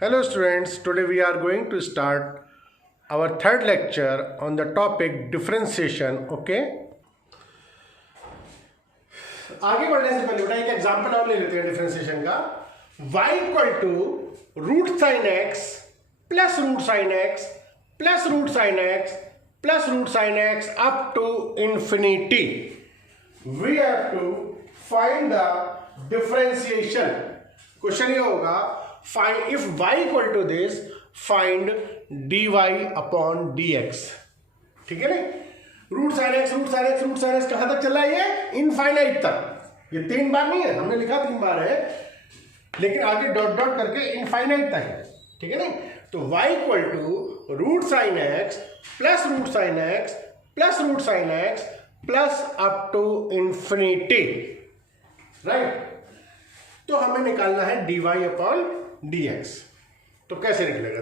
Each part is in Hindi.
Hello students, today we are going to start our third lecture on the topic differentiation. Okay? आगे बढ़ने से पहले बेटा एक एग्जांपल और ले लेते हैं डिफरेंशिएशन का। y equal to root sine x plus root sine x plus root sine x plus root sine x up to infinity. We have to find the differentiation. Question ये होगा find if y equal to this find dy upon dx। ठीक है ना? Root sine x root sine x root sine x कहां तक चला है? ये इनफाइनाइट तक। ये 3 बार नहीं है, हमने लिखा 3 बार है, लेकिन आगे डॉट डॉट करके इनफाइनाइट तक है। ठीक है ना? तो y equal to root sine x plus root sine x plus root sine x plus up to infinity. Right? तो हमें निकालना है dy अपॉन dx। तो कैसे निकलेगा?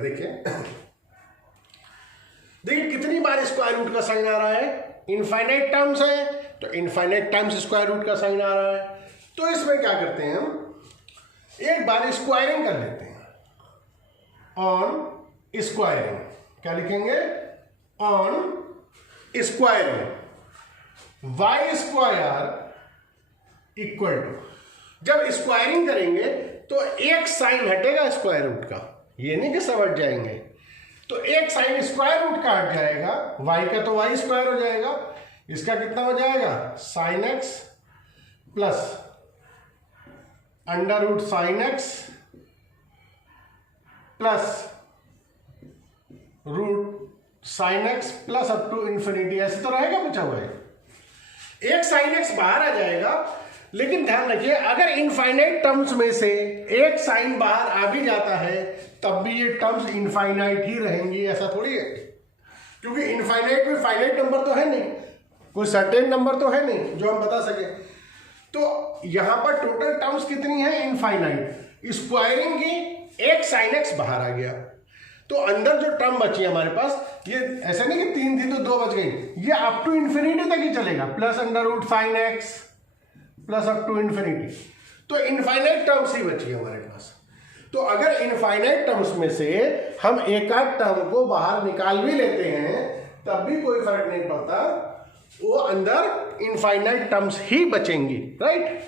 देखिए कितनी बार स्क्वायर रूट का साइन आ रहा है? इनफाइनाइट टर्म्स है तो इनफाइनाइट टर्म्स स्क्वायर रूट का साइन आ रहा है। तो इसमें क्या करते हैं हम, एक बार स्क्वायरिंग कर लेते हैं। ऑन स्क्वायरिंग क्या लिखेंगे? On squaring y square equal to, जब स्क्वायरिंग करेंगे तो एक साइन हटेगा स्क्वायर रूट का, ये नहीं कि सब हट जाएंगे। तो एक साइन स्क्वायर रूट का हट जाएगा, y का तो y स्क्वायर हो जाएगा, इसका कितना हो जाएगा? Sine x plus under root sine x plus root sine x plus up to infinity. ऐसे तो रहेगा बचा हुआ है। एक साइन एक्स बाहर आ जाएगा, लेकिन ध्यान रखिए अगर इनफाइनाइट टर्म्स में से एक साइन बाहर आ भी जाता है तब भी ये टर्म्स इनफाइनाइट ही रहेंगी। ऐसा थोड़ी है, क्योंकि इनफाइनाइट में फाइनाइट नंबर तो है नहीं, कोई सर्टेन नंबर तो है नहीं जो हम बता सके। तो यहां पर टोटल टर्म्स कितनी है? इनफाइनाइट। स्क्वायरिंग की एक साइन एक्स बाहर आ गया, तो अंदर जो टर्म बची है हमारे पास, ये ऐसा नहीं कि 3 थी तो 2 बच गई, ये अप टू इंफिनिटी तक ही चलेगा। Plus under root sine x plus up to infinity. तो इनफाइनाइट टर्म्स ही बची है हमारे पास। तो अगर इनफाइनाइट टर्म्स में से हम एक आध टर्म को बाहर निकाल भी लेते हैं तब भी कोई फर्क नहीं पड़ता, वो अंदर इनफाइनाइट टर्म्स ही बचेंगी। राइट?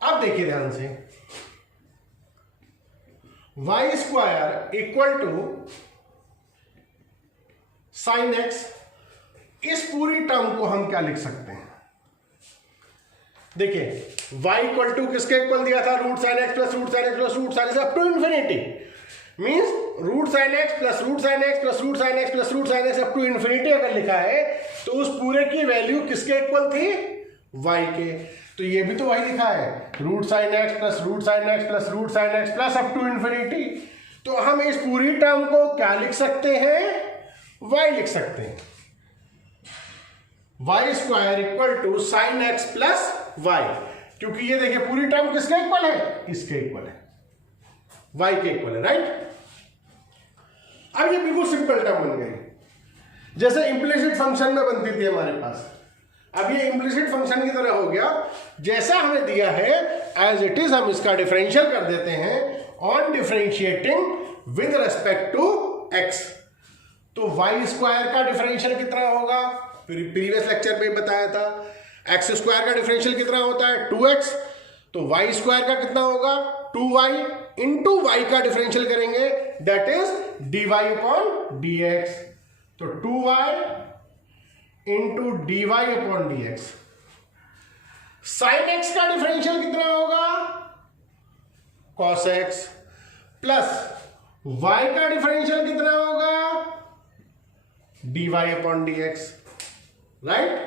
अब देखिए ध्यान से, y square equal to sine x, इस पूरी टर्म को हम क्या लिख सकते हैं? देखिए y इक्वल टू किसके इक्वल दिया था? Root sine x plus root sine x plus root sine x up to infinity. Means root sine x plus root sine x plus root sine x plus root sine x up to infinity अगर लिखा है तो उस पूरे की वैल्यू किसके इक्वल थी? y के। तो ये भी तो y लिखा है, root sine x plus root sine x plus root sine x plus up to infinity. तो हम इस पूरी टर्म को क्या लिख सकते हैं? y लिख सकते हैं। y square equal to sine x plus y, क्योंकि ये देखिए पूरी टर्म किसके इक्वल है? इसके इक्वल है, y के इक्वल है। राइट? अब ये बिल्कुल सिंपल टर्म बन गई, जैसे इंप्लिसिट फंक्शन में बनती थी हमारे पास। अब ये इंप्लिसिट फंक्शन की तरह हो गया। जैसा हमें दिया है एज इट इज हम इसका डिफरेंशियल कर देते हैं on differentiating with respect to x। तो y स्क्वायर का डिफरेंशियल कितना होगा? प्रीवियस लेक्चर में बताया था। एक्स स्क्वायर का डिफरेंशियल कितना होता है? 2x। तो y स्क्वायर का कितना होगा? 2y इंटू y का डिफरेंशियल करेंगे, that is dy upon dx। तो 2y into dy upon dx। Sine x का डिफरेंशियल कितना होगा? cos x प्लस y का डिफरेंशियल कितना होगा? dy upon dx। Right?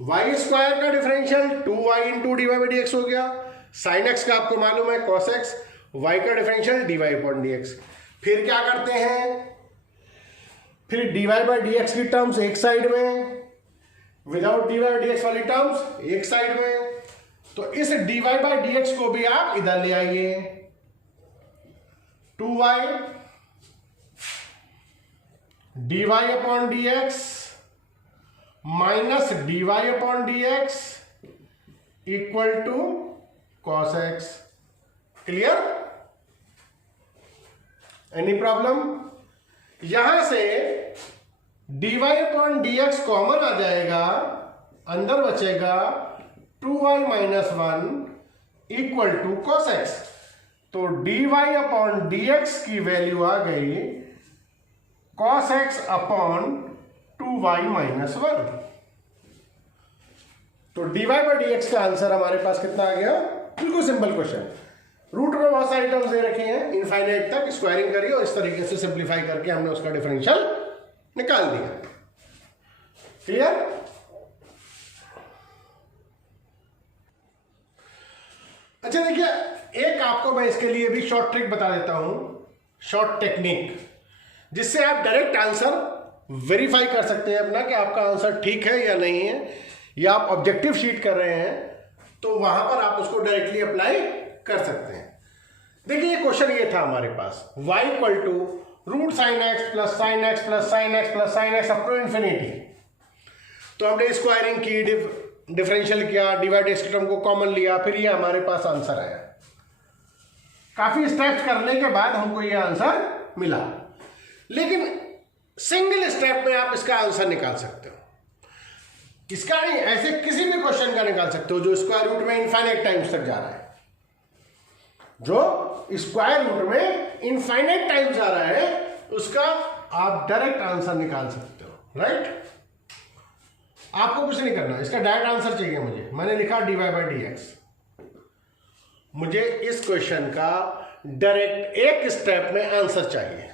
y square का differential 2y into D Y by D X हो गया। साइन एक्स का आपको मालूम है cos x, y का डिफरेंशियल dy अपॉन dx। फिर क्या करते हैं? फिर dy बाई डी एक्स की टर्म्स एक साइड में, without dy by D x वाली टर्म्स एक साइड में। तो इस dy बाई डी एक्स को भी आप इधर ले आइए। 2y dy upon dx minus dy upon dx equal to cos x। Clear? Any problem? यहां से dy/dx कॉमन आ जाएगा, अंदर बचेगा 2y - 1 equal to cos x। तो dy/dx की वैल्यू आ गई cos x अपॉन 2y - 1। तो dy/dx का आंसर हमारे पास कितना आ गया? बिल्कुल सिंपल क्वेश्चन। रूट में बहुत सारी टर्म्स दे रखी हैं, इनफाइनाइट तक स्क्वायरिंग करिए और इस तरीके से सिंप्लीफाई करके हमने उसका डिफरेंशियल निकाल दिया। क्लियर? अच्छा देखिए, एक आपको मैं इसके लिए भी शॉर्ट ट्रिक बता देता हूं, शॉर्ट टेक्निक, जिससे आप डायरेक्ट आंसर वेरीफाई कर सकते हैं अपना कि आपका आंसर ठीक है या नहीं है, या आप ऑब्जेक्टिव शीट कर रहे हैं तो वहां पर आप उसको डायरेक्टली अप्लाई कर सकते हैं। देखिए क्वेश्चन ये था हमारे पास, y equal to root sine x plus sine x plus sine x plus sine x up to infinity. तो हमने स्क्वायरिंग की, डिफरेंशियल किया, डिवाइड टर्म को कॉमन लिया, फिर ये हमारे पास आंसर आया। काफी स्टेप्स करने के बाद हमको ये आंसर मिला, लेकिन सिंगल स्टेप में आप इसका आंसर निकाल सकते हो। इसका नहीं, ऐसे किसी भी क्वेश्चन का निकाल सकते हो जो स्क्वायर रूट में इनफाइनाइट टाइम्स तक जा रहा है, जो स्क्वायर रूट में इनफाइनाइट टाइम्स जा रहा है, उसका आप डायरेक्ट आंसर निकाल सकते हो। राइट? आपको कुछ नहीं करना, इसका डायरेक्ट आंसर चाहिए मुझे। मैंने लिखा dy/dx, मुझे इस क्वेश्चन का डायरेक्ट एक स्टेप में आंसर चाहिए।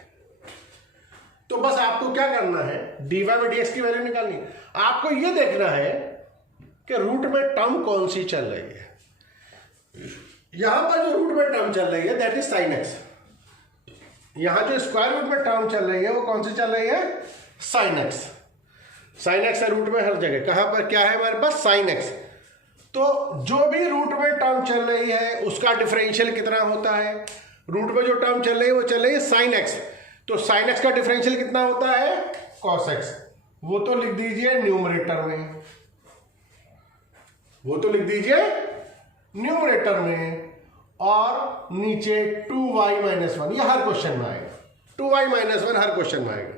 तो बस आपको क्या करना है, dy/dx की वैल्यू निकालनी है। आपको यह देखना है कि रूट में टर्म कौन सी चल रही है। यहां पर जो रूट में टर्म चल रही है दैट इज साइन एक्स। यहां जो स्क्वायर रूट में टर्म चल रही है वो कौन सी चल रही है? Sine x. साइन एक्स है रूट में हर जगह। कहां पर क्या है हमारे पास? Sign x. तो जो भी रूट में टर्म चल रही है उसका डिफरेंशियल कितना होता है? रूट में जो टर्म चल रही है वो चल रही है साइन एक्स। तो साइन एक्स का डिफरेंशियल कितना होता है? Cos x. वो तो लिख दीजिए न्यूमरेटर में, वो तो लिख दीजिए न्यूमरेटर में, और नीचे 2y - 1, यह हर क्वेश्चन में आएगा। 2y - 1 हर क्वेश्चन में आएगा।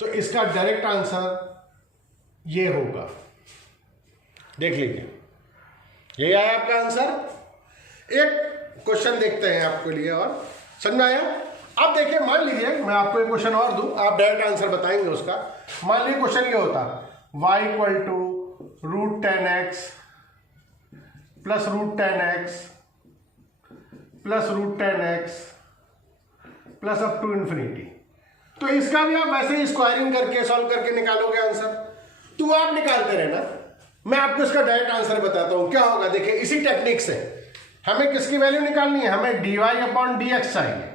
तो इसका डायरेक्ट आंसर ये होगा। देख लीजिए, यही आया आपका आंसर। एक क्वेश्चन देखते हैं आपके लिए, और समझ आया? अब देखिए, मान लीजिए मैं आपको एक क्वेश्चन और दूं, आप डायरेक्ट आंसर बताएंगे उसका। मान लीजिए क्वेश्चन ये होता, y equal to root 10x plus root 10x plus root 10x plus up to infinity. तो इसका भी आप वैसे ही स्क्वायरिंग करके सॉल्व करके निकालोगे आंसर। तो आप निकालते रहना, मैं आपको इसका डायरेक्ट आंसर बताता हूं क्या होगा। देखिए, इसी टेक्निक से हमें किसकी वैल्यू निकालनी है? हमें dy/dx चाहिए।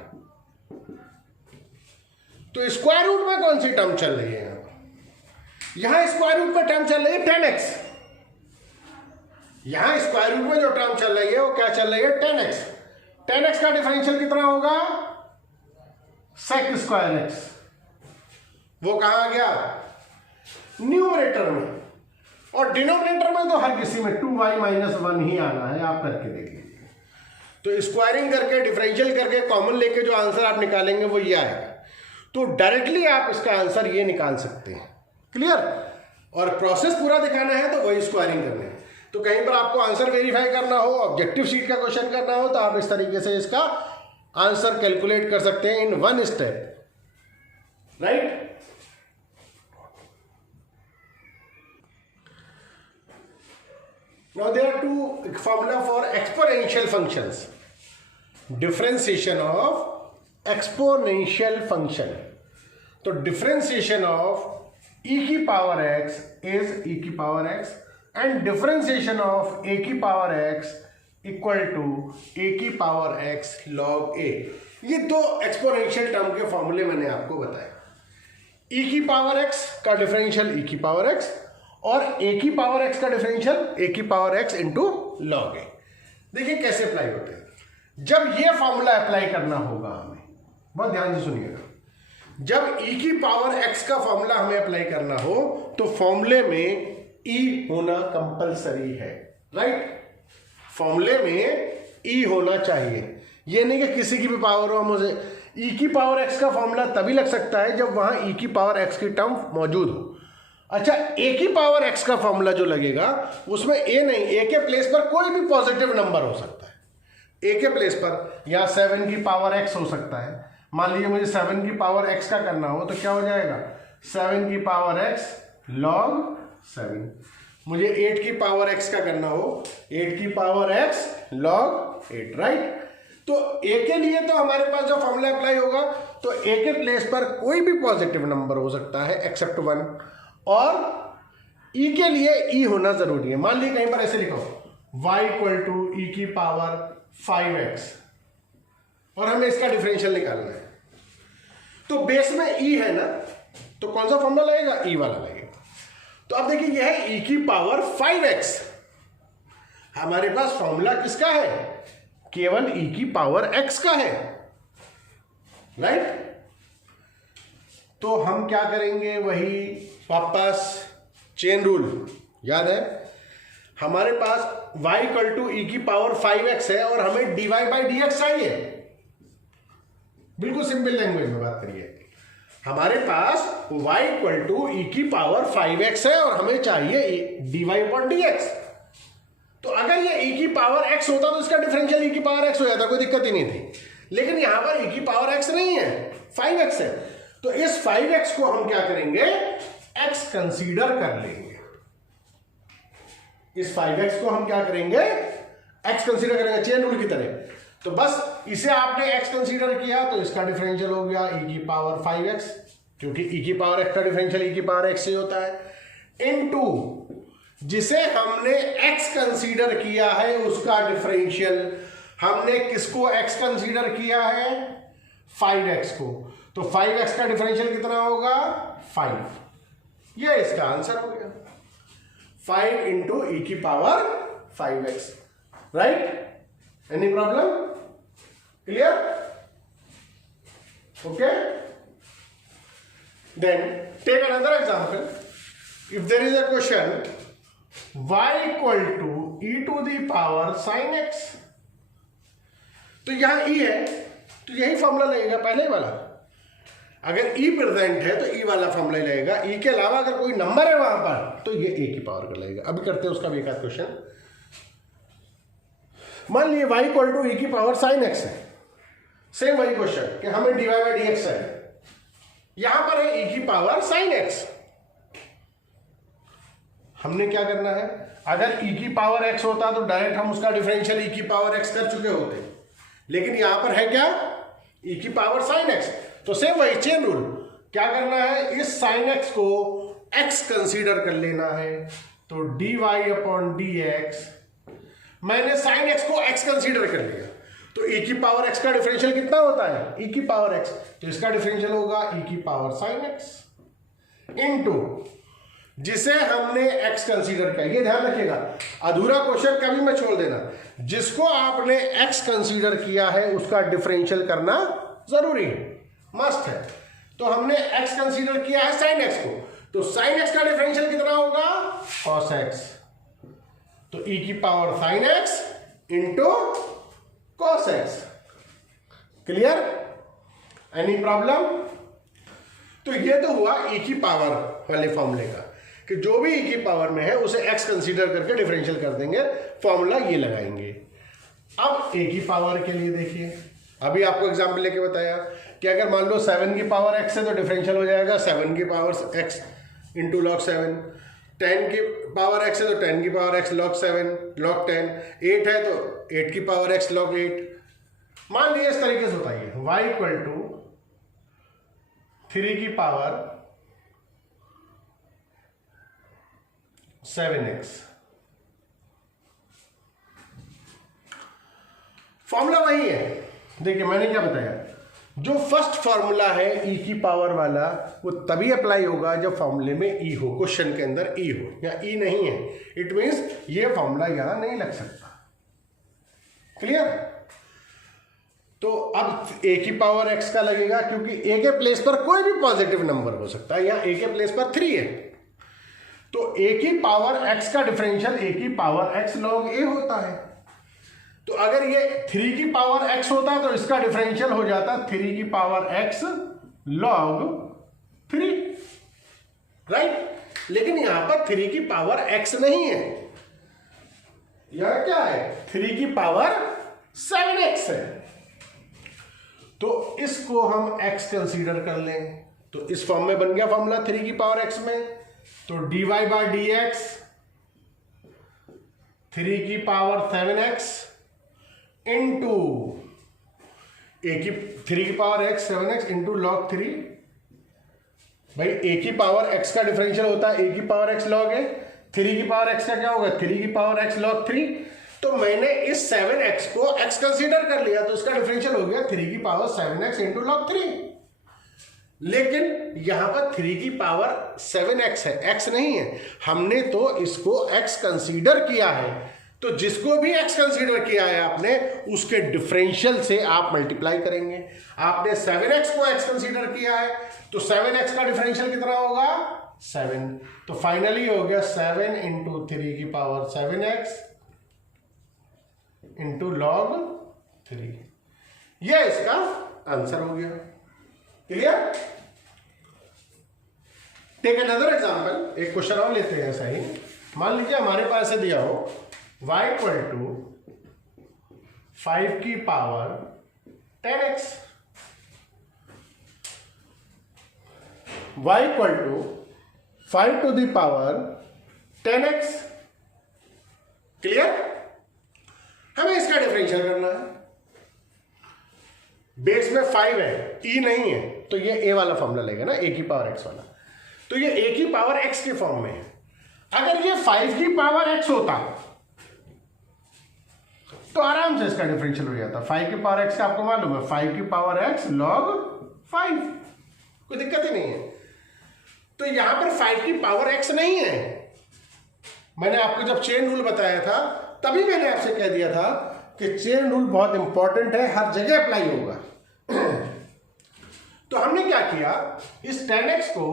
तो स्क्वायर रूट में कौन सी टर्म चल रही है? यहां स्क्वायर रूट में टर्म चल रही है 10x। यहां स्क्वायर रूट में जो टर्म चल रही है वो क्या चल रही है? 10x। 10x का डिफरेंशियल कितना होगा? sec square x। वो कहां आ गया? न्यूमरेटर में। और डिनोमिनेटर में तो हर किसी में 2y - 1 ही आना है। आप करके देख लीजिए। तो स्क्वायरिंग करके, डिफरेंशियल करके, कॉमन लेके जो आंसर आप निकालेंगे वो ये आएगा। तो डायरेक्टली आप इसका आंसर ये निकाल सकते हैं। क्लियर? और प्रोसेस पूरा दिखाना है तो वही स्क्वायरिंग करनी है। तो कहीं पर आपको आंसर वेरीफाई करना हो, ऑब्जेक्टिव शीट का क्वेश्चन करना हो, तो आप इस तरीके से इसका आंसर कैलकुलेट कर सकते हैं in one step. Right? Now there are two formula for exponential functions. Differentiation of exponential function. तो differentiation of e की power x is e की power x and differentiation of a की power x equal to a की power x log a. ये दो एक्सपोनेंशियल टर्म के फॉर्मूले मैंने आपको बताए। e की पावर x का डिफरेंशियल e की पावर x और a की पावर x का डिफरेंशियल a की पावर x इंटू लॉग ए। देखिए कैसे अप्लाई होते हैं। जब ये फॉर्मूला अप्लाई करना होगा हमें, बहुत ध्यान से सुनिएगा, जब e की पावर x का फॉर्मूला हमें अप्लाई करना हो तो फॉर्मूले में e होना कंपलसरी है। राइट? फॉर्मूले में e होना चाहिए। ये नहीं कि किसी की भी पावर हो हम उसे ई की पावर एक्स का फॉर्मूला तभी लग सकता है जब वहां ई की पावर एक्स की टर्म मौजूद हो। अच्छा, ए की पावर एक्स का फॉर्मूला जो लगेगा उसमें ए नहीं, ए के प्लेस पर कोई भी पॉजिटिव नंबर हो सकता है। ए के प्लेस पर यहाँ 7 की पावर एक्स हो सकता है। मान लीजिए मुझे 7 की पावर एक्स का करना हो तो क्या हो जाएगा, 7 की पावर एक्स log 7। मुझे 8 की पावर एक्स का करना हो, 8 की पावर एक्स log 8, राइट। तो ए के लिए तो हमारे पास जो फॉर्मूला अप्लाई होगा, तो ए के प्लेस पर कोई भी पॉजिटिव नंबर हो सकता है एक्सेप्ट 1, और ई के लिए ई होना जरूरी है। मान लीजिए कहीं पर ऐसे लिखो y इक्वल टू ई की पावर 5x, और हमें इसका डिफरेंशियल निकालना है। तो बेस में ई है ना, तो कौन सा फॉर्मूला लगेगा, ई वाला लगेगा। तो अब देखिए यह है ई की पावर 5x, हमारे पास फॉर्मूला किसका है, केवल ई की पावर x का है, राइट। तो हम क्या करेंगे, वही वापस चेन रूल याद है, हमारे पास y इक्वल टू ई की पावर 5x है और हमें dy बाई dx चाहिए। बिल्कुल सिंपल लैंग्वेज में बात करिए, हमारे पास y इक्वल टू ई की पावर 5x है और हमें चाहिए dy अपॉन dx। तो अगर ये e की पावर x होता तो इसका डिफरेंशियल e की पावर x हो जाता, कोई दिक्कत ही नहीं थी। लेकिन यहां पर e की पावर x नहीं है, 5x है। तो इस 5x को हम क्या करेंगे, x कंसीडर कर लेंगे। इस 5x को हम क्या करेंगे, x कंसीडर करेंगे, चेन रूल की तरह। तो बस इसे आपने x कंसीडर किया तो इसका डिफरेंशियल हो गया e की पावर 5x, क्योंकि e की पावर x का डिफरेंशियल e की पावर x से होता है, इनटू जिसे हमने x कंसीडर किया है उसका डिफरेंशियल। हमने किसको x कंसीडर किया है, 5x को। तो 5x का डिफरेंशियल कितना होगा, 5। ये इसका आंसर हो गया, 5 इंटू ई की power 5x, right. Any problem, clear, okay. Then take another example, if there is a question y equal to e to the power sine x. तो यहां e है तो यही फॉर्मूला लगेगा, पहले वाला। अगर e प्रेजेंट है तो e वाला फॉर्मूला ही लगेगा। e के अलावा अगर कोई नंबर है वहां पर तो ये a की पावर का लगेगा। अभी करते हैं उसका भी एक आध क्वेश्चन। मान लीजिए y इक्वल टू ई की पावर साइन एक्स है, सेम वही क्वेश्चन कि हमें dy बाई dx है, यहां पर है e की पावर साइन एक्स। हमने क्या करना है, अगर e की पावर x होता तो डायरेक्ट हम उसका डिफरेंशियल e की पावर x कर चुके होते, लेकिन यहां पर है क्या, e की पावर साइन x। तो सेम वही चेन रूल, क्या करना है, इस साइन x को x कंसीडर कर लेना है। तो dy अपॉन dx, मैंने साइन x को x कंसीडर कर लिया, तो e की पावर x का डिफरेंशियल कितना होता है, e की पावर x। तो इसका डिफरेंशियल होगा e की पावर साइन x इनटू जिसे हमने x कंसीडर किया। ये ध्यान रखिएगा, अधूरा क्वेश्चन कभी मत छोड़ देना। जिसको आपने x कंसीडर किया है उसका डिफरेंशियल करना जरूरी है, मस्ट है। तो हमने x कंसीडर किया है साइन x को, तो साइन x का डिफरेंशियल कितना होगा, cos x। तो e की power sine x into cos x। Clear, any problem. तो ये तो हुआ e की पावर वाले फॉर्मूले का, कि जो भी e की पावर में है उसे x कंसीडर करके डिफरेंशियल कर देंगे, फॉर्मूला ये लगाएंगे। अब a की पावर के लिए देखिए, अभी आपको एग्जांपल लेके बताया कि अगर मान लो 7 की पावर x है तो डिफरेंशियल हो जाएगा 7 की पावर x इंटू लॉग 7। 10 की पावर x है तो 10 की पावर x log 7 log 10। 8 है तो 8 की पावर x log 8। मान लीजिए इस तरीके से बताइए, y इक्वल टू 3 की पावर 7x। फॉर्मूला वही है। देखिए मैंने क्या बताया, जो फर्स्ट फॉर्मूला है e की पावर वाला वो तभी अप्लाई होगा जब फॉर्मूले में e हो, क्वेश्चन के अंदर e हो। या e नहीं है, इट मींस ये फॉर्मूला यहां नहीं लग सकता। क्लियर। तो अब a की पावर x का लगेगा, क्योंकि a के प्लेस पर कोई भी पॉजिटिव नंबर हो सकता है। यहाँ a के प्लेस पर 3 है, तो a की पावर x का डिफरेंशियल a की पावर x log a होता है। तो अगर ये 3 की पावर x होता तो इसका डिफरेंशियल हो जाता 3 की पावर x log 3, राइट। लेकिन यहां पर 3 की पावर x नहीं है, यह क्या है 3 की पावर 7x है। तो इसको हम x कंसीडर कर लें, तो इस फॉर्म में बन गया फॉर्मूला 3 की पावर x में। तो dy बाय डी एक्स 3 की पावर 7x इंटू a की 3 की power x 7x into log 3। भाई a की पावर x का डिफरेंशियल होता है a की पावर x लॉग है, 3 की पावर x का क्या होगा 3 की पावर x लॉग 3। तो मैंने इस 7x को x कंसीडर कर लिया, तो इसका डिफरेंशियल हो गया 3 की पावर 7x इंटू लॉग 3। लेकिन यहां पर 3 की पावर 7x है, x नहीं है। हमने तो इसको x कंसीडर किया है, तो जिसको भी x कंसीडर किया है आपने, उसके डिफरेंशियल से आप मल्टीप्लाई करेंगे। आपने 7x को x कंसीडर किया है, तो 7x का डिफरेंशियल कितना होगा 7। तो फाइनली हो गया 7 इंटू 3 की पावर 7x इंटू लॉग 3। यह इसका आंसर हो गया। क्लियर? टेक अनदर एग्जांपल, एक क्वेश्चन और लेते हैं ऐसा ही। मान लीजिए हमारे पास से दिया हो y इक्वल टू 5 की power 10x, y equal to 5 to the power 10x। Clear? हमें इसका डिफरेंशियल करना है। बेस में 5 है, e नहीं है, तो ये a वाला फॉर्मूला लेगा ना, a की पावर x वाला। तो ये a की पावर x के फॉर्म में है। अगर ये 5 की पावर x होता तो आराम से इसका डिफरेंशियल हो जाता। 5 की पावर x का आपको मालूम है 5 की पावर x log 5, कोई दिक्कत ही नहीं है। तो यहां पर 5 की पावर x नहीं है। मैंने आपको जब चेन रूल बताया था तभी मैंने आपसे कह दिया था कि चेन रूल बहुत इंपॉर्टेंट है, हर जगह अप्लाई होगा। तो हमने क्या किया, इस 10x को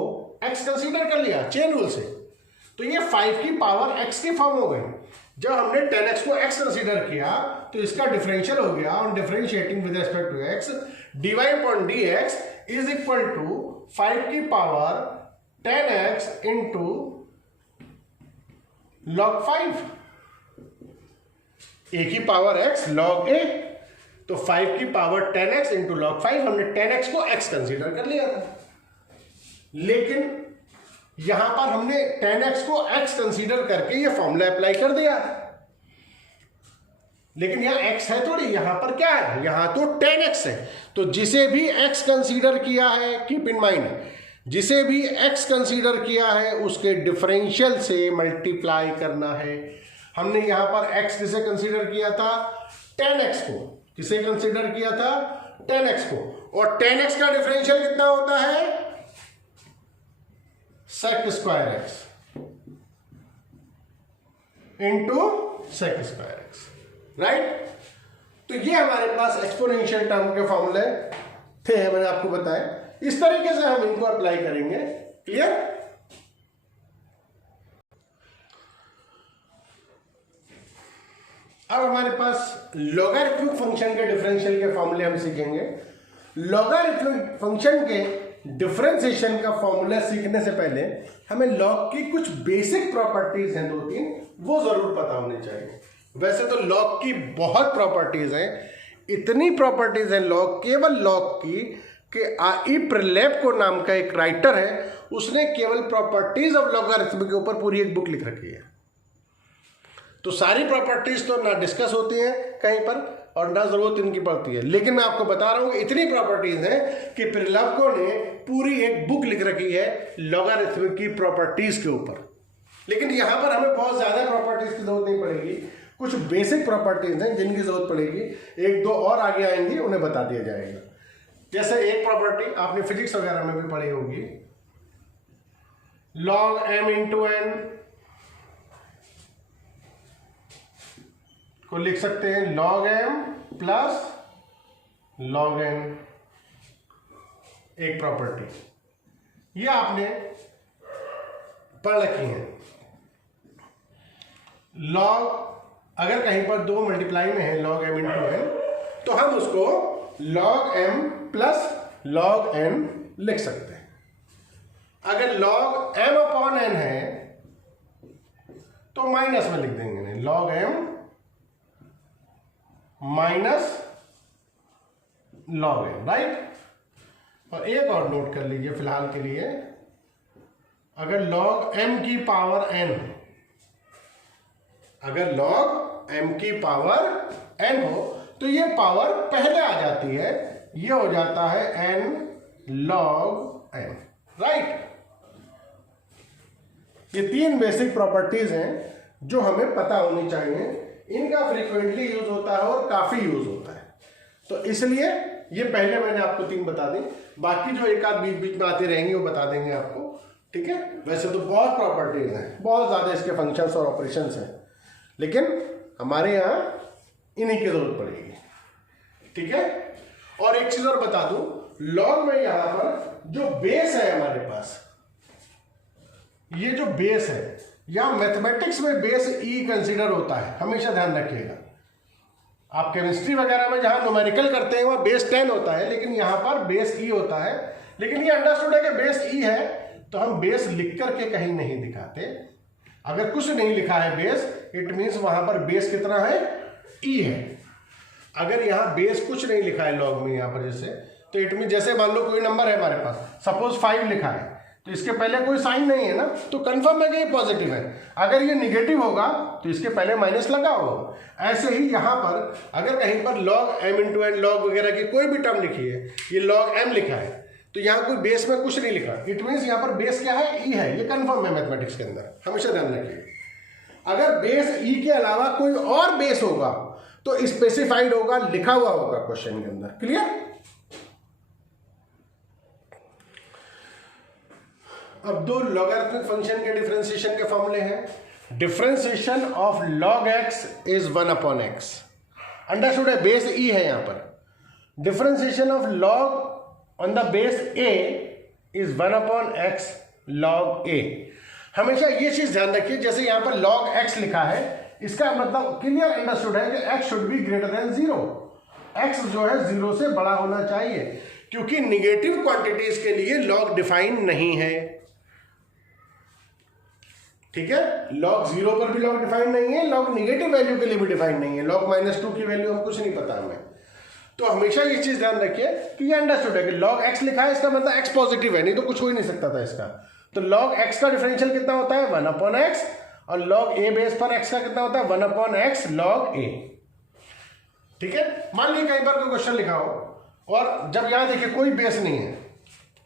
x कंसीडर कर लिया चेन रूल से, तो ये 5 की पावर x की फॉर्म हो गई। जब हमने 10x को x कंसीडर किया तो इसका डिफरेंशियल हो गया on differentiating with respect to x, dy upon dx is equal to 5 की power 10x into log 5, a की पावर x log a। तो 5 की पावर 10x इंटू log 5, हमने 10x को x कंसीडर कर लिया था, लेकिन यहां पर हमने 10x को x कंसीडर करके ये फॉर्मूला अप्लाई कर दिया। लेकिन यहां x है थोड़ी, यहां पर क्या है, यहां तो 10x है। तो जिसे भी x कंसीडर किया है, कीप इन माइंड, जिसे भी x कंसीडर किया है उसके डिफरेंशियल से मल्टीप्लाई करना है। हमने यहां पर x किसे कंसीडर किया था 10x को, किसे कंसीडर किया था 10x को, और 10x का डिफरेंशियल कितना होता है sec square x into sec square x, right. तो ये हमारे पास एक्सपोनेंशियल टर्म के फॉर्मूले थे, मैंने आपको बताया। इस तरीके से हम इनको अप्लाई करेंगे। क्लियर? अब हमारे पास लॉगरिथमिक फंक्शन के डिफरेंशियल के फॉर्मूले हम सीखेंगे। लॉगरिथमिक फंक्शन के डिफरेंशिएशन का फॉर्मूला सीखने से पहले हमें लॉग की कुछ बेसिक प्रॉपर्टीज हैं 2-3, वो जरूर पता होनी चाहिए। वैसे तो लॉग की बहुत प्रॉपर्टीज हैं, इतनी प्रॉपर्टीज हैं लॉग, केवल लॉग की कि ई प्रिलेप्को नाम का एक राइटर है, उसने केवल प्रॉपर्टीज ऑफ लॉगरिथम के ऊपर पूरी एक बुक लिख रखी है। तो सारी प्रॉपर्टीज तो ना डिस्कस होती हैं कहीं पर और ना जरूरत इनकी पड़ती है, लेकिन मैं आपको बता रहा हूं कि इतनी प्रॉपर्टीज हैं कि प्रिलेप्को ने पूरी एक बुक लिख रखी है लॉगरिथम की प्रॉपर्टीज के ऊपर। लेकिन यहां पर हमें बहुत ज्यादा प्रॉपर्टीज की जरूरत नहीं पड़ेगी, कुछ बेसिक प्रॉपर्टीज हैं जिनकी जरूरत पड़ेगी, 1-2 और आगे आएंगी, उन्हें बता दिया जाएगा। जैसे एक प्रॉपर्टी आपने फिजिक्स वगैरह में भी पढ़ी होगी, log m इंटू n को लिख सकते हैं log m plus log n, एक प्रॉपर्टी ये आपने पढ़ रखी है। log अगर कहीं पर 2 मल्टीप्लाई में है log m इंटू n, तो हम उसको log m plus log n लिख सकते हैं। अगर log m अपॉन n है तो माइनस में लिख देंगे, नहीं log m minus log n, right. और एक और नोट कर लीजिए फिलहाल के लिए, अगर log m की पावर n, अगर log m की पावर n हो तो ये पावर पहले आ जाती है, ये हो जाता है n log n, राइट। ये 3 बेसिक प्रॉपर्टीज हैं जो हमें पता होनी चाहिए। इनका फ्रीक्वेंटली यूज होता है और काफी यूज होता है, तो इसलिए ये पहले मैंने आपको 3 बता दी, बाकी जो एक आध बीच बीच में आती रहेंगी वो बता देंगे आपको, ठीक है। वैसे तो बहुत प्रॉपर्टीज हैं, बहुत ज्यादा इसके फंक्शंस और ऑपरेशंस हैं, लेकिन हमारे यहाँ इन्हीं की जरूरत पड़ेगी, ठीक है। और एक चीज और बता दूं, लॉग में यहां पर जो बेस है हमारे पास, ये जो बेस है, यहां मैथमेटिक्स में बेस ई कंसीडर होता है, हमेशा ध्यान रखिएगा। आप केमिस्ट्री वगैरह में जहां न्यूमेरिकल करते हैं वहां बेस 10 होता है, लेकिन यहां पर बेस ई होता है। लेकिन ये अंडरस्टूड है कि बेस ई है, तो हम बेस लिख करके कहीं नहीं दिखाते। अगर कुछ नहीं लिखा है बेस, इट मीन्स वहां पर बेस कितना है, ई है। अगर यहाँ बेस कुछ नहीं लिखा है लॉग में यहाँ पर जैसे, तो इट मीन जैसे मान लो कोई नंबर है हमारे पास, सपोज 5 लिखा है, तो इसके पहले कोई साइन नहीं है ना, तो कंफर्म है कि ये पॉजिटिव है। अगर ये निगेटिव होगा तो इसके पहले माइनस लगा होगा। ऐसे ही यहाँ पर अगर कहीं पर log m into n log वगैरह की कोई भी टर्म लिखी है, ये log m लिखा है, तो यहाँ कोई बेस में कुछ नहीं लिखा, इट मीन्स यहाँ पर बेस क्या है, ई है। ये कंफर्म है मैथमेटिक्स के अंदर, हमेशा ध्यान रखिए। अगर बेस ई के अलावा कोई और बेस होगा तो स्पेसिफाइड होगा, लिखा हुआ होगा क्वेश्चन के अंदर, क्लियर। अब 2 लॉगरिथमिक फंक्शन के डिफरेंशिएशन के फॉर्मूले हैं। Differentiation of log x is 1/x, understood है, बेस ई है यहां पर। Differentiation of log on the base a is 1/x log a। हमेशा ये चीज ध्यान रखिए, जैसे यहां पर log x लिखा है, इसका मतलब क्लियर अंडरस्टूड है कि x should be greater than 0। x जो है 0 से बड़ा होना चाहिए, क्योंकि निगेटिव क्वांटिटीज के लिए log डिफाइन नहीं है, ठीक है। log 0 पर भी log डिफाइन नहीं है, log निगेटिव वैल्यू के लिए भी डिफाइन नहीं है, log -2 की वैल्यू हम कुछ नहीं पता हमें। तो हमेशा ये चीज ध्यान रखिए कि ये अंडरस्टूड है कि log x लिखा है, इसका मतलब x पॉजिटिव है, नहीं तो कुछ हो ही नहीं सकता था इसका। तो log x का डिफरेंशियल कितना होता है, 1/x, और log a बेस पर x का कितना होता है, 1/x log a, ठीक है। मान लीजिए कई बार कोई क्वेश्चन लिखा हो और जब यहां देखिए कोई बेस नहीं है,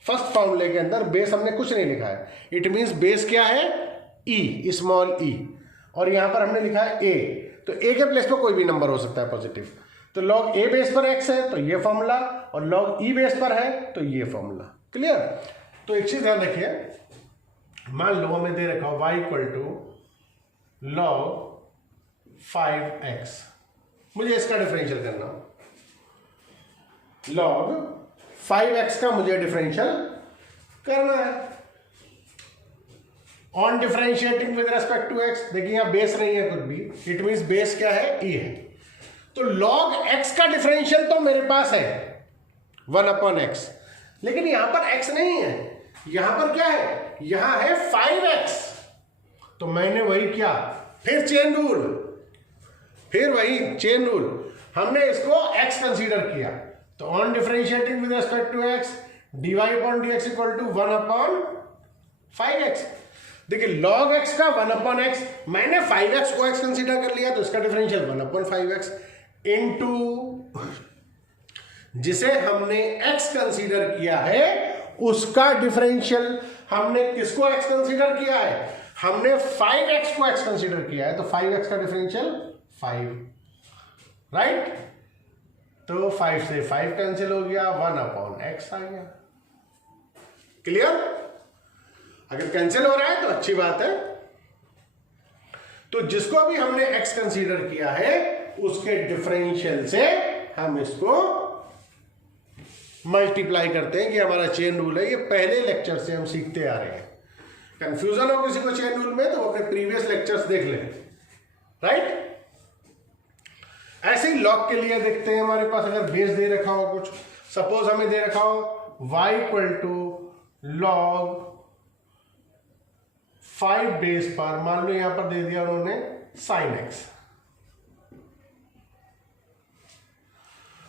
फर्स्ट फॉर्मूले के अंदर बेस हमने कुछ नहीं लिखा है, इट मीन्स बेस क्या है, ई, स्मॉल ई, और यहां पर हमने लिखा है a, तो a के प्लेस पर कोई भी नंबर हो सकता है पॉजिटिव। तो log a बेस पर x है तो ये फॉर्मूला, और log e बेस पर है तो ये फॉर्मूला, क्लियर। तो एक चीज ध्यान रखिए, मान लो हमें दे रखा हो y equal to log 5x, मुझे इसका डिफरेंशियल करना, log 5x का मुझे डिफरेंशियल करना है। On differentiating with respect to x, देखिए यहां बेस नहीं है कुछ भी, इट मींस बेस क्या है, e है। तो log x का डिफरेंशियल तो मेरे पास है 1/x, लेकिन यहां पर x नहीं है, यहां पर क्या है, यहां है 5x। तो मैंने वही किया, फिर चेन रूल, फिर वही चेन रूल, हमने इसको x कंसीडर किया। तो on differentiating with respect to x, dy/dx equal to 1/5x। देखिए log x का 1/x, मैंने 5x को x कंसीडर कर लिया, तो इसका डिफरेंशियल 1/5x इनटू जिसे हमने x कंसीडर किया है उसका डिफरेंशियल। हमने किसको x कंसीडर किया है, हमने 5x को x कंसीडर किया है, तो 5x का डिफरेंशियल 5, राइट। तो 5 से 5 कैंसिल हो गया, 1/x आ गया, क्लियर। अगर कैंसिल हो रहा है तो अच्छी बात है। तो जिसको भी हमने x कंसीडर किया है उसके डिफरेंशियल से हम इसको मल्टीप्लाई करते हैं, कि हमारा चेन रूल है। ये पहले लेक्चर से हम सीखते आ रहे हैं। कंफ्यूजन हो किसी को चेन रूल में तो वो अपने प्रीवियस लेक्चर्स देख लें, राइट। ऐसे ही लॉग के लिए देखते हैं, हमारे पास अगर बेस दे रखा हो कुछ, सपोज हमें दे रखा हो y equal to log 5 base पर, मान लो यहां पर दे दिया उन्होंने sin x।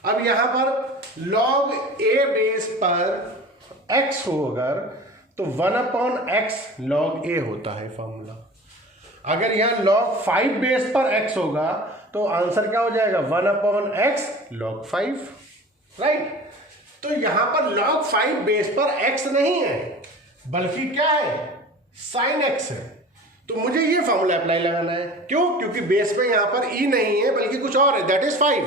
अब यहां पर log a बेस पर x हो अगर, तो 1/x log a होता है फॉर्मूला। अगर यहां log 5 बेस पर x होगा तो आंसर क्या हो जाएगा 1/x log 5, राइट। तो यहां पर log 5 बेस पर x नहीं है बल्कि क्या है sin x है, तो मुझे ये फॉर्मूला अप्लाई लगाना है। क्यों? क्योंकि बेस पे यहां पर e नहीं है बल्कि कुछ और है, दैट इज 5,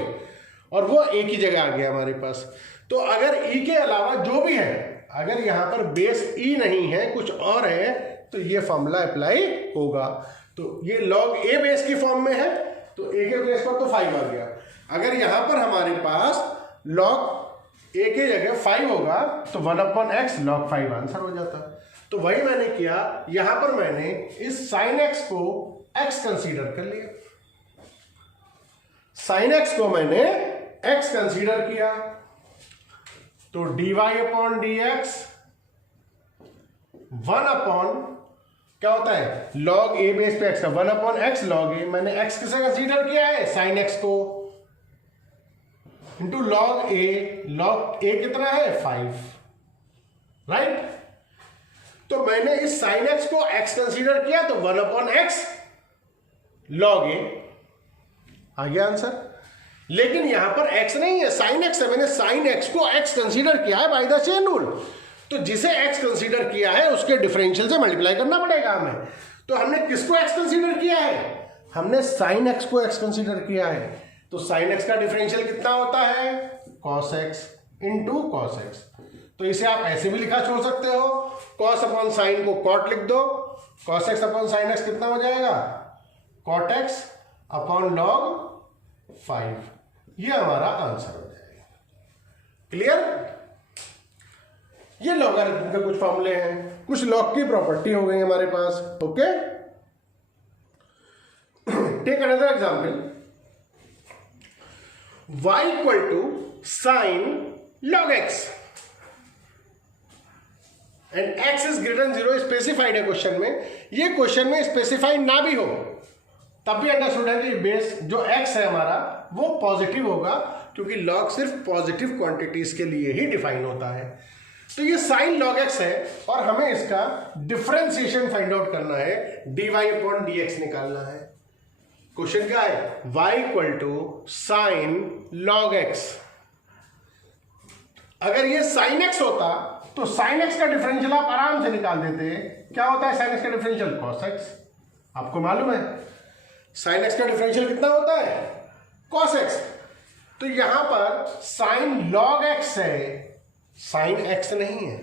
और वो एक ही जगह आ गया हमारे पास। तो अगर e के अलावा जो भी है, अगर यहां पर बेस e नहीं है कुछ और है, तो ये फॉर्मूला अप्लाई होगा। तो ये log a बेस की फॉर्म में है तो a के बेस पर तो 5 आ गया। अगर यहां पर हमारे पास log a के जगह 5 होगा तो 1/x log 5 आंसर हो जाता। तो वही मैंने किया, यहां पर मैंने इस sin x को x कंसीडर कर लिया, sin x को मैंने x कंसीडर किया, तो dy/dx 1 क्या होता है log a बेस पे x का 1/x log a, मैंने x किसे कंसीडर किया है sin x को, इंटू log a कितना है 5, राइट। तो मैंने इस sin x को x कंसीडर किया तो 1/x log a आ गया आंसर। लेकिन यहां पर x नहीं है, sin x है, मैंने sin x को x कंसीडर किया है बाय द चेन रूल। तो जिसे x कंसीडर किया है उसके डिफरेंशियल से मल्टीप्लाई करना पड़ेगा हमें। तो हमने किसको x कंसीडर किया है? हमने sin x को x कंसीडर किया है। तो sin x का डिफरेंशियल कितना होता है cos x into cos x। तो इसे आप ऐसे भी लिखा छोड़ सकते हो, cos अपॉन साइन को cot लिख दो, cos x upon sin x कितना हो जाएगा cot x अपॉन log 5, ये हमारा आंसर हो जाएगा। क्लियर? ये लॉगरिथम के कुछ फॉर्मूले हैं, कुछ लॉग की प्रॉपर्टी हो गई हमारे पास। Okay, take another example, y equal to sine log x and x is greater than 0 specified है क्वेश्चन में। ये क्वेश्चन में स्पेसिफाइड ना भी हो तब भी अंडरस्टूड है कि बेस जो x है हमारा वो पॉजिटिव होगा, क्योंकि log सिर्फ पॉजिटिव क्वांटिटीज के लिए ही डिफाइन होता है। तो ये साइन log x है और हमें इसका डिफरेंशिएशन फाइंड आउट करना है, dy/dx निकालना है। क्वेश्चन क्या है y equal to sine log x। अगर ये साइन x होता तो साइन x का डिफरेंशियल आप आराम से निकाल देते। क्या होता है साइन x का डिफरेंशियल cos x, आपको मालूम है साइन x का डिफरेंशियल कितना होता है cos x। तो यहां पर साइन log x है, साइन x नहीं है,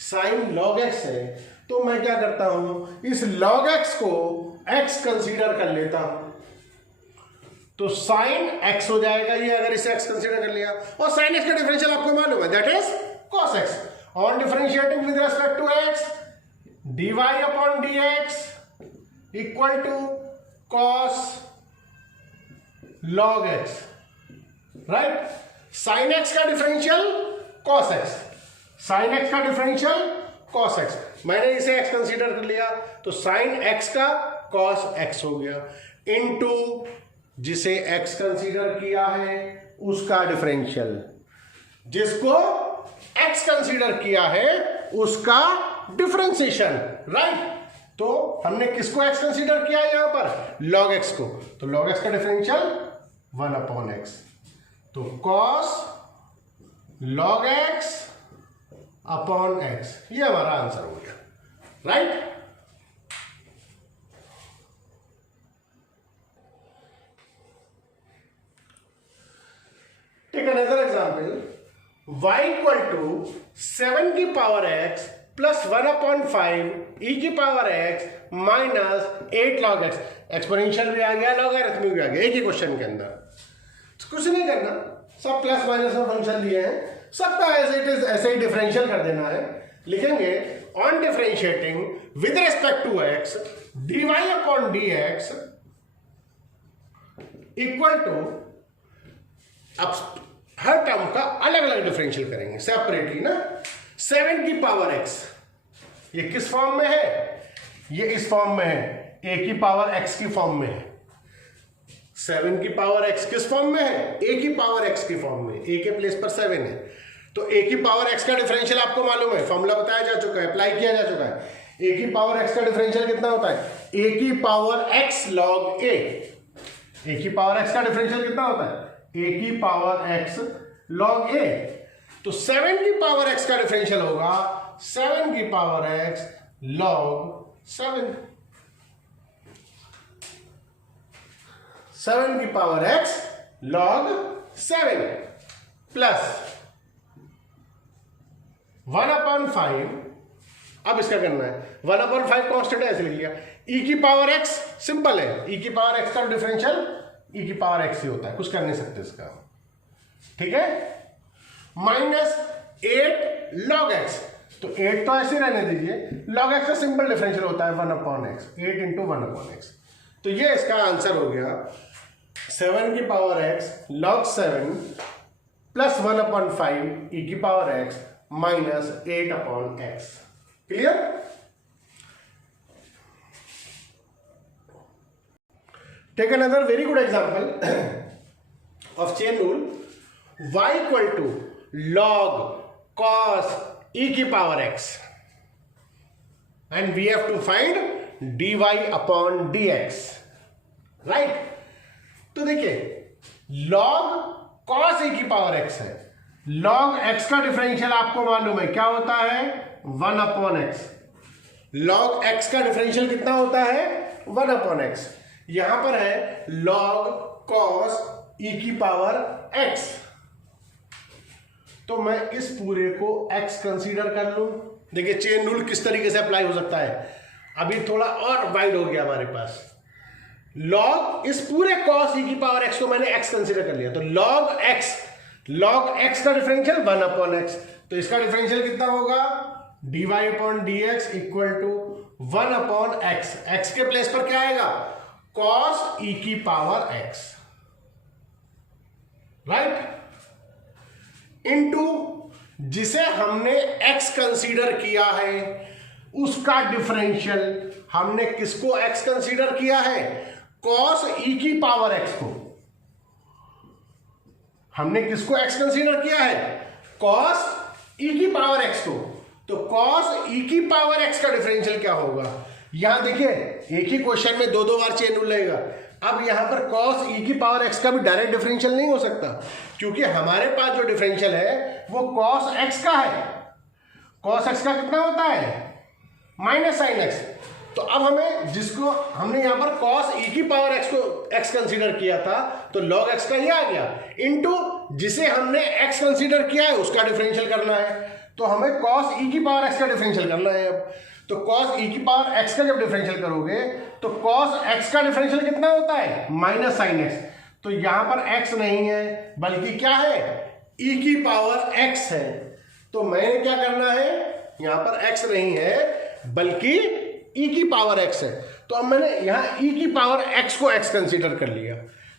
साइन log x है। तो मैं क्या करता हूं इस log x को x कंसीडर कर लेता हूं, तो साइन x हो जाएगा ये, अगर इसे x कंसीडर कर लिया। और साइन x का डिफरेंशियल आपको मालूम है that is cos x। On differentiating with respect to x, dy/dx equal to cos log x, right. Sine x का differential cos x, sine x का डिफरेंशियल cos x, मैंने इसे x कंसीडर कर लिया तो साइन x का cos x हो गया, इनटू जिसे x कंसीडर किया है उसका डिफरेंशियल, जिसको x कंसीडर किया है उसका डिफरेंशिएशन, राइट। तो हमने किसको x कंसीडर किया है यहां पर log x को, तो log x का डिफरेंशियल 1/x, तो cos log x upon x, ये हमारा आंसर हो गया, right. Take another example, y equal to 7 की पावर x प्लस 1/5 e की power x minus 8 log x। Exponential भी आ गया, लॉगरिथमिक भी आ गया एक ही क्वेश्चन के अंदर। तो कुछ नहीं करना, सब प्लस माइनस में फंक्शन दिए हैं, सबका एज इट इज ऐसे ही डिफरेंशियल कर देना है। लिखेंगे on differentiating with respect to x dy/dx equal to अब हर टर्म का अलग अलग डिफरेंशियल करेंगे सेपरेटली ना। 7 की पावर x ये किस फॉर्म में है, ये इस फॉर्म में है, a की पावर x की फॉर्म में है। 7 की पावर x किस फॉर्म में है, a की पावर x की फॉर्म में, a के प्लेस पर 7 है। तो a की पावर x का डिफरेंशियल आपको मालूम है, फॉर्मूला बताया जा चुका है, अप्लाई किया जा चुका है। a की पावर x का डिफरेंशियल कितना होता है, a की power x log a। a की पावर x का डिफरेंशियल कितना होता है, a की पावर x log a। तो 7 की पावर x का डिफरेंशियल होगा 7 की पावर x log 7। 7 की पावर x log 7 प्लस 1/5। अब इसका करना है 1/5 कांस्टेंट है, ऐसे लिख लिया। e की पावर x सिंपल है, e की पावर x का डिफरेंशियल e की पावर x ही होता है, कुछ कर नहीं सकते इसका, ठीक है। -8 log x, तो 8 तो ऐसे रहने दीजिए, log x का सिंपल डिफरेंशियल होता है 1/x, 8 × 1/x। तो ये इसका आंसर हो गया 7 की power x log 7 plus 1/5 e की power x minus 8/x। Clear? Take another very good example of chain rule. y equal to log cos e की power x and we have to find dy/dx, right. तो देखिए log cos e की पावर x है, log x का डिफरेंशियल आपको मालूम है क्या होता है 1/x। log x का डिफरेंशियल कितना होता है 1/x। यहां पर है log cos e की पावर x, तो मैं इस पूरे को x कंसीडर कर लूं। देखिए चेन रूल किस तरीके से अप्लाई हो सकता है, अभी थोड़ा और वाइड हो गया हमारे पास। log इस पूरे cos e की पावर x को मैंने x कंसीडर कर लिया, तो log x का डिफरेंशियल 1/x, तो इसका डिफरेंशियल कितना होगा dy/dx equal to 1/x। x के प्लेस पर क्या आएगा cos e की पावर x, राइट, इनटू जिसे हमने x कंसीडर किया है उसका डिफरेंशियल। हमने किसको x कंसीडर किया है, cos e की पावर x को। हमने किसको x कंसीडर किया है, cos e की पावर x को। तो cos e की पावर x का डिफरेंशियल क्या होगा, यहां देखिए एक ही क्वेश्चन में दो बार चेन रूल लगेगा। अब यहां पर cos e की पावर x का भी डायरेक्ट डिफरेंशियल नहीं हो सकता, क्योंकि हमारे पास जो डिफरेंशियल है वो cos x का है। cos x का कितना होता है -sin x। तो अब हमें जिसको हमने यहां पर cos e की पावर x को x कंसीडर किया था, तो log x का ये आ गया, इनटू जिसे हमने x कंसीडर किया है उसका डिफरेंशियल करना है। तो हमें cos e की पावर x का डिफरेंशियल करना है। अब तो cos e की पावर x का जब डिफरेंशियल करोगे तो cos x का डिफरेंशियल कितना होता है -sin x। तो यहां पर x नहीं है बल्कि क्या है e की पावर x है। तो मैंने क्या करना है, यहां पर x नहीं है बल्कि e की पावर x है। तो अब मैंने यहां e की पावर x को x कंसीडर कर लिया,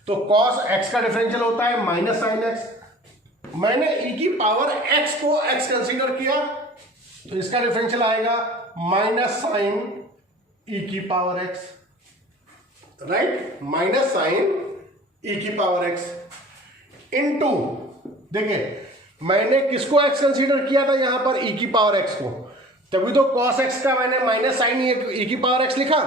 तो cos x का डिफरेंशियल होता है -sin x। मैंने e की पावर x को x कंसीडर किया, तो इसका डिफरेंशियल आएगा -sin e की power x, right, -sin e की पावर x इनटू, देखिए मैंने किसको x कंसीडर किया था यहां पर e की पावर x को, तभी तो cos x का मैंने -sin e की पावर x लिखा।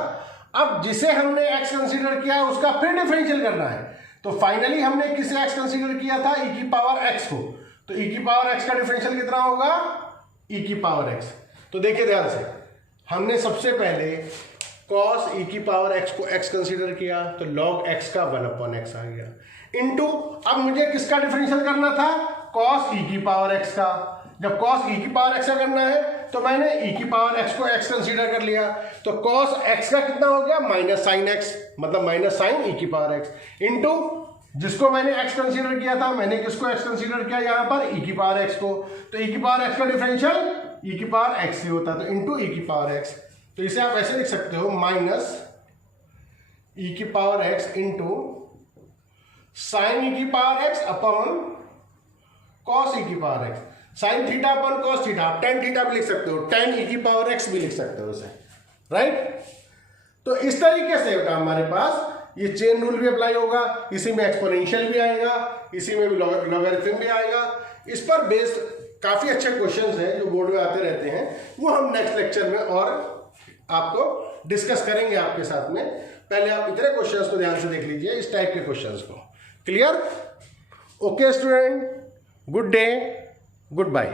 अब जिसे हमने x कंसीडर किया उसका फिर डिफरेंशियल करना है। तो फाइनली हमने किसे x कंसीडर किया था e की पावर x को, तो e की पावर x का डिफरेंशियल कितना होगा e की पावर x। तो देखिए ध्यान से, हमने सबसे पहले cos e की पावर x को x कंसीडर किया, तो log x का 1/x आ गया, इनटू अब मुझे किसका डिफरेंशियल करना था cos e की पावर x का। जब cos e की पावर x का करना है तो मैंने e की पावर x को x कंसीडर कर लिया, तो cos x का कितना हो गया -sin x, मतलब -sin e की पावर x, इनटू जिसको मैंने x कंसीडर किया था, मैंने किसको x कंसीडर किया यहां पर e की पावर x को, तो e की पावर x का डिफरेंशियल e की पावर x ही होता है, तो इनटू e की पावर x। तो इसे आप ऐसे लिख सकते हो -e की power x into sine E की power X upon cos E की power X, sine theta upon cos theta, आप टेन थीटा भी लिख सकते हो, टेन ई की पावर एक्स भी लिख सकते हो उसे, राइट। तो इस तरीके से होगा हमारे पास, ये चेन रूल भी अप्लाई होगा, इसी में एक्सपोनेंशियल भी आएगा, इसी में भी लॉगरिथम भी आएगा। इस पर बेस्ड काफी अच्छे क्वेश्चंस हैं जो बोर्ड में आते रहते हैं, वो हम नेक्स्ट लेक्चर में और आपको डिस्कस करेंगे आपके साथ में। पहले आप इतने क्वेश्चंस को ध्यान से देख लीजिए, इस टाइप के क्वेश्चंस को। Clear? Okay student, good day, good bye.